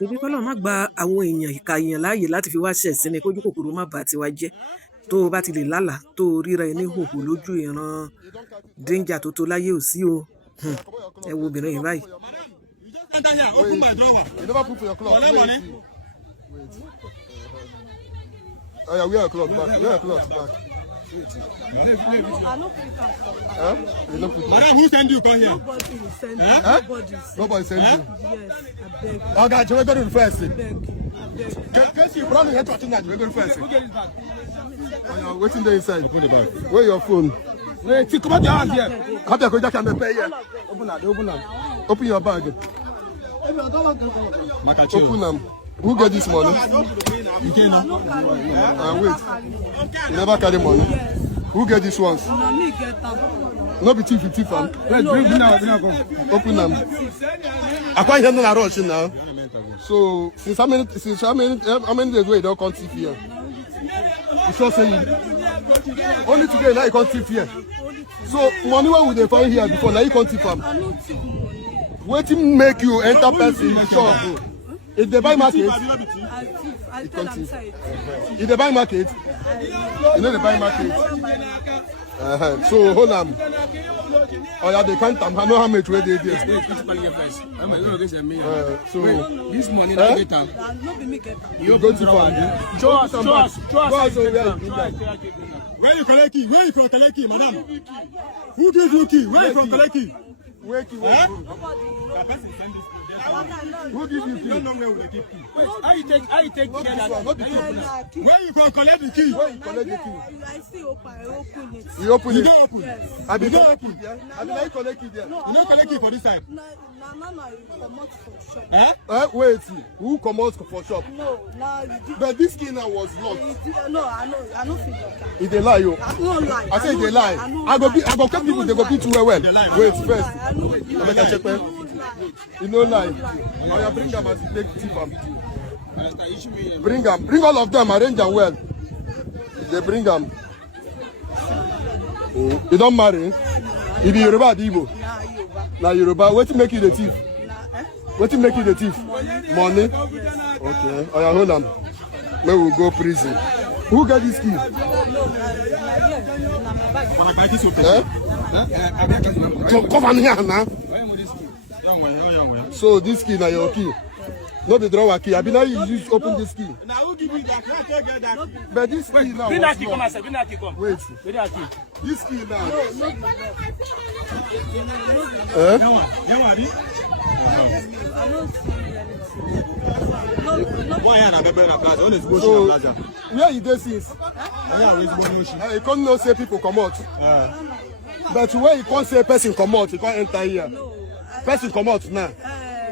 ṣebí kọ́lọ́run má gba àwọn èèyàn ìka èèyàn láàyè láti fi wá ṣẹ̀sín ni kójú kòkòrò má bàa tiwa jẹ́ tó o bá ti lè lálàá tó o ríra ẹni hòhò lójú ìran danger tó tó láyé ò sí o ẹ wo obìnrin yìí báyìí. Enter here, open my drawer. You never put for your cloth. Wait. Oh yeah, wear your cloth back. Wear your cloth back. Madam, who send you come here? Nobody send you. Nobody send you. Yes, I beg. Okay, you go to the first. I beg. Case you run here to attend that, you go to the first. Oh yeah, waiting there inside. Put it back. Where your phone? Wait, come on, your hand here. Come here, go back and pay here. Open that. Open your bag. Open them. Who get this money? You can't. Wait. You never carry money. Yes. Who get this ones? No, me get them. No be thief, thief. Wait, bring now. Open them. I can't hear no rush now. So since how many days where you don't come thief here? You sure say you only today now you come thief here. So money where would they find here before now you come thief am? Wetin make you enter person shop? If they buy market, I tell them say. if they buy market, you know they buy market. So hold on. Oh yeah, they can't. I know how much where they there. So this money not get am. No be me get them. you go to farm. Show us. Where you collect key? Where you from collect key, madam? Who gave you key? Where you from collect key? Where key? Where? Who give you key? You don't know where we keep key. How you take Where you from collect the key? Where you collect the key? I see open it. You open it. Yes. I be collect key there. I be like collect key there. No, You don't collect key for this side. No, you come out for shop. Wait. Who come out for shop? No, now you did. But this key now was locked. No, I know feel like that. If they lie, you. I don't lie. I say they lie. I go get people. They go beat you well. Wait first. I know I make a check. You know lie. Oh yeah, bring them and take thief am. Bring them. Bring all of them. Arrange them well. They bring them. You don't marry. You be Yoruba, Igbo. Now Yoruba. What make you the thief? What make you the thief? Money. Okay. Oh yeah, hold on. May we go prison. Who got this key? So cover me here now. So this key now your key. No be drawer key. I be now you use open this key. Now who give you that? But this key now. Bring that key, come outside. Bring that key, come. Wait. Bring that key. This key now. So where you dey since? You can't know say people come out. But where you can't say person come out, you can't enter here. Person come out now.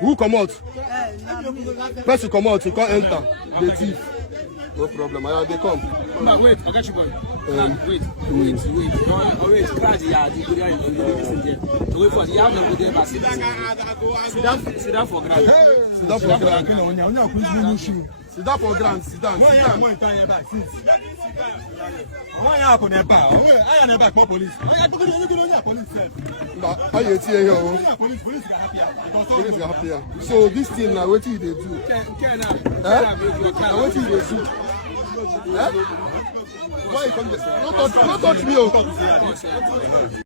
Who come out? Person come out, you can't enter. The thief. No problem. They come. Wait, I got you, boy. Wait. Always crash the yard. You go wait for the yard. No go there, but sit down for granted. Sit down for granted. Sit down for granted. Sit down. How you see here? Police are happy. So this thing now, what you they do? Now what you they do? Why you come this? Don't touch me.